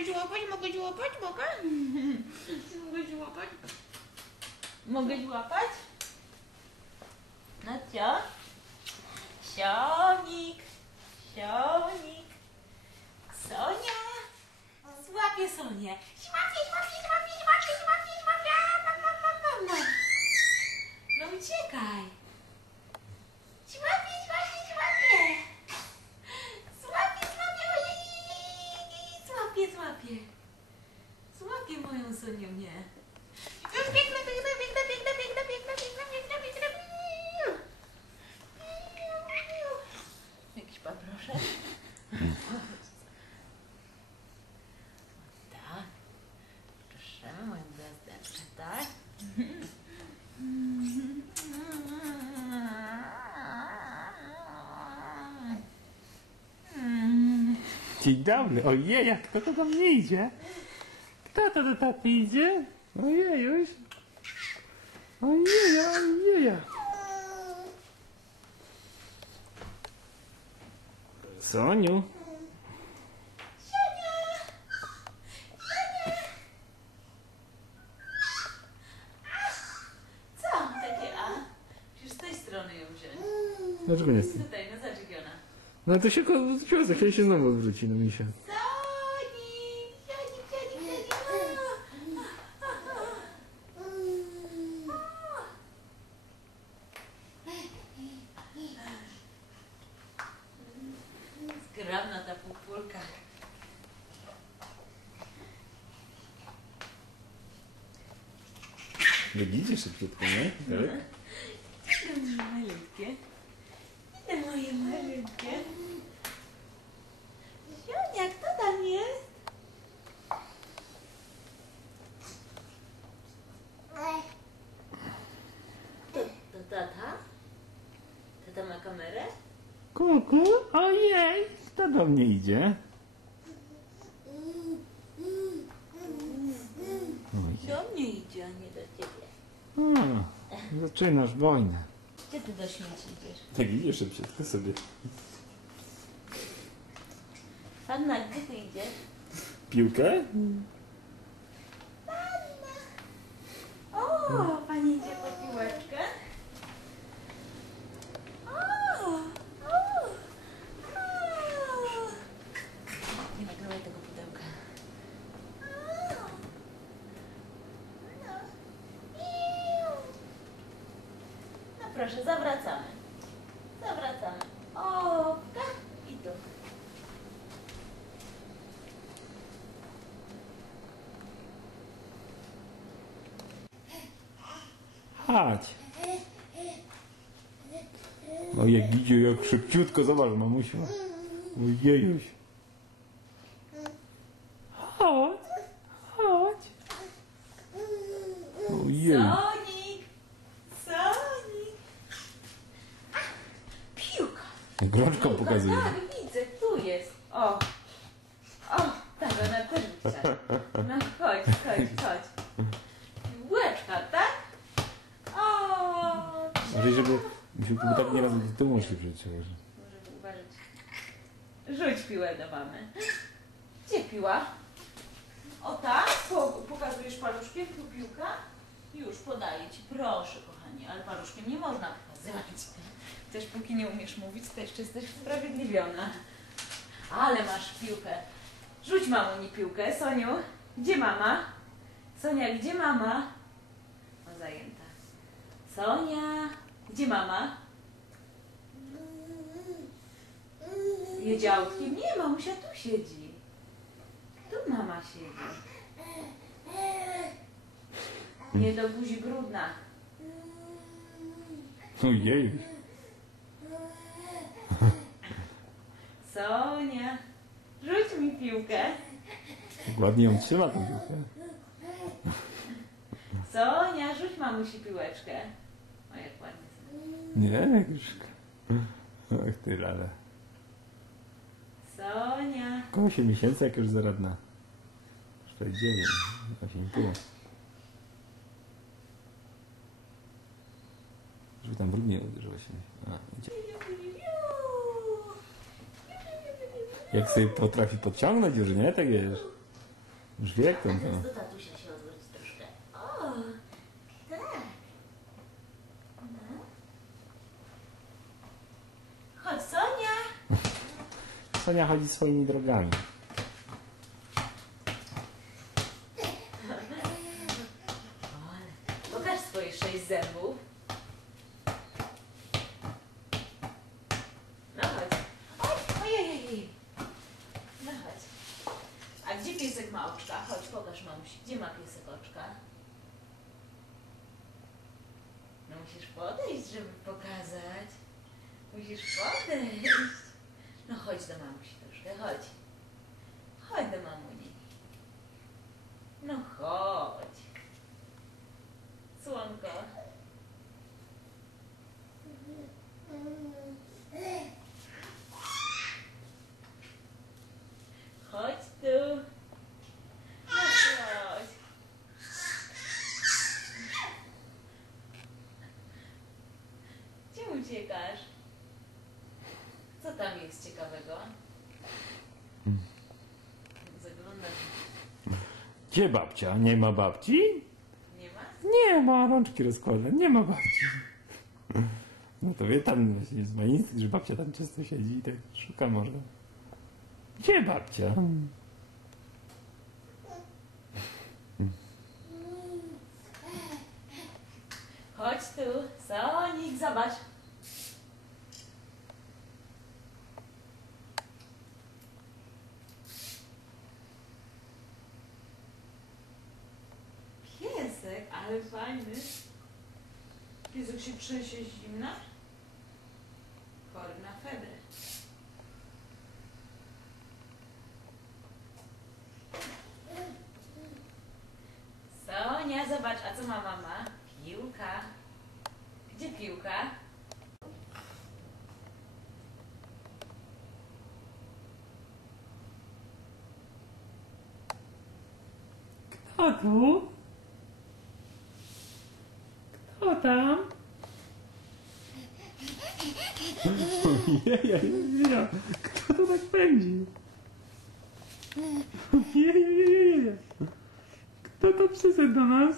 Mogę złapać, mogę złapać, mogę? mogę złapać? Mogę złapać? No co? Sionik, sionik, Sonia, złapie Sonię. Złapie, złapie, złapie, złapie, złapie, złapie, złapie, no uciekaj. Dzień dobry. Ojej, jak kto to do mnie idzie? Kto to do taty idzie? Ojej, już. Ojej, ojej. Soniu. Co? Takie a? Przecież z tej strony ją wziąć. Dlaczego nie Ну это еще что, так я еще знал был причину, Миша. Граната пупурка. Видите, что тут понимаете? Ну да? Он же маленький. Idę moje malutkie. Sionia, kto tam jest? To, to tata? Tata ma kamerę? Kuku, ojej, kto do mnie idzie? Ojej. Do mnie idzie, a nie do ciebie. A, zaczynasz wojnę. Gdzie ty do śmieci idziesz? Tak idziesz szybciutko sobie. Panna, gdzie ty idziesz? Piłkę? O, pani idzie po piłeczkę. O, o, o. Nie nagrywaj tego pudełka. O. No. Iu. No proszę, zawracamy. Zawracamy. Oka i tu. Chodź. O jak idzie, jak szybciutko, zobacz mamusiu. Ojejuś. Chodź, chodź. Ojej. Sonik! Sonik! A, Grączką Piłka, pokazuje. Tak, widzę, tu jest. O! O, tak, ona też widziała. No chodź, chodź, chodź. Piłeczka, tak? O! Ale żeby, żeby tak nie razem do tyłu się przecież. Może uważać. Rzuć piłę do mamy. Gdzie piła? O tak? Po, pokazujesz paluszkiem tu piłka? Już, podaję ci. Proszę, kochani, ale paluszkiem nie można pokazywać. Też póki nie umiesz mówić, to jeszcze jesteś usprawiedliwiona. Ale masz piłkę. Rzuć mamuni piłkę. Soniu, gdzie mama? Sonia, gdzie mama? O, zajęta. Sonia, gdzie mama? Jedzie autkiem? Nie, mamusia tu siedzi. Tu mama siedzi. Nie do buzi brudna. Ojej. Sonia, rzuć mi piłkę. Ładnie ją trzyma tą piłkę. Sonia, rzuć mamusi piłeczkę. O, jak ładnie. Nie, jak już. Ach ty lala. Sonia. Koło 8 miesięcy, jak już zaradna. Już to 9, 8,5. Żeby tam brudnie uderzyło się. A, idzie. Jak sobie potrafi podciągnąć już, nie? Tak wiesz. Już wie, A to. teraz do tatusia się odwróć troszkę. O, tak. No. Chodź, Sonia. Sonia chodzi swoimi drogami. Pokaż swoje sześć zębów. No chodź. Oj, ojej. No chodź. A gdzie piesek ma oczka? Chodź, pokaż mamusi. Gdzie ma piesek oczka? No musisz podejść, żeby pokazać. Musisz podejść. No chodź do mamusi troszkę, chodź. Chodź do mamuni. No chodź. Słonko. Chodź tu. No chodź. Gdzie uciekasz? Jest ciekawego? Zaglądasz. Gdzie babcia? Nie ma babci? Nie ma? Nie ma, rączki rozkłada, nie ma babci. No to wie, tam właśnie jest ma instynkt, że babcia tam często siedzi i tak szuka może. Gdzie babcia? Chodź tu, Sonik, zobacz. Piesek, ale fajny. Piesek się trzęsie zimna. Chory na febrę. Sonia, zobacz, a co ma mama? Piłka. Gdzie piłka? Kto tu? Kto tam? Jejeje, kto to tak pędzi? Jejeje, kto to przyszedł do nas?